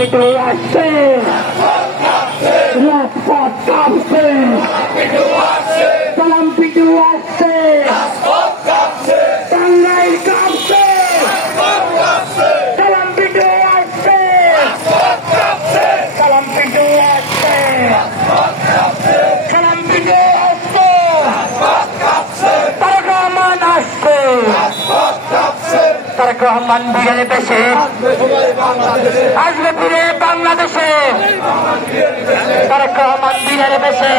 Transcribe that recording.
পিটু আসছে, রাজপথ কাঁপছে, সালাম পিটু আসছে, টাঙ্গাইল কাঁপছে, সালাম পিটু আসছে, সালাম পিটু আসছে, সালাম পিটু আসছে, তারেক রহমান আসছে, তারেক রহমান বিজেপি পেশে আসবে ফিরে বাংলাদেশে, তারেক রহমান বিজেপি পেশে